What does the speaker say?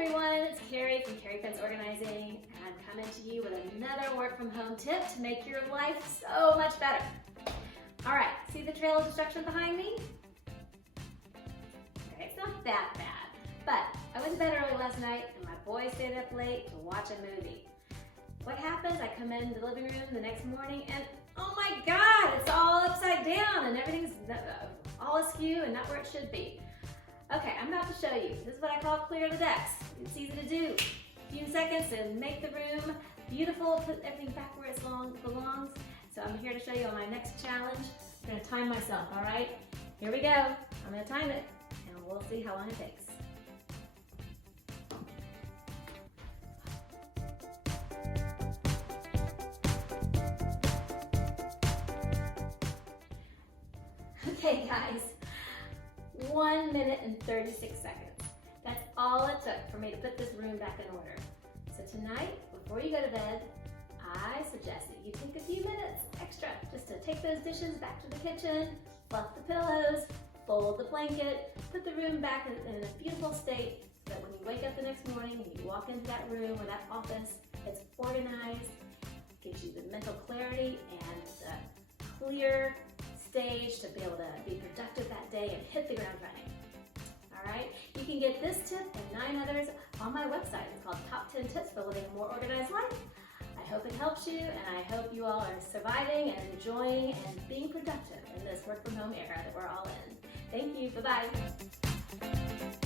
everyone, it's Cary from Cary Prince Organizing, and I'm coming to you with another work from home tip to make your life so much better. All right, see the trail of destruction behind me? Okay, it's not that bad, but I went to bed early last night and my boy stayed up late to watch a movie. What happens? I come in the living room the next morning and oh my God, it's all upside down and everything's all askew and not where it should be. Okay, I'm about to show you. This is what I call clear the decks. It's easy to do. A few seconds and make the room beautiful, put everything back where it belongs. So I'm here to show you on my next challenge. I'm gonna time myself, all right? Here we go. I'm gonna time it and we'll see how long it takes. Okay guys, 1 minute and 36 seconds. That's all it took for me to put this room back in order. So tonight, before you go to bed, I suggest that you take a few minutes extra just to take those dishes back to the kitchen, fluff the pillows, fold the blanket, put the room back in a beautiful state so that when you wake up the next morning and you walk into that room or that office, it's organized, gives you the mental clarity and the clear stage to be able to be productive that day and hit the ground running. All right, you can get this tip and 9 others on my website. It's called Top 10 Tips for Living a More Organized Life. I hope it helps you, and I hope you all are surviving and enjoying and being productive in this work from home era that we're all in. Thank you, bye-bye.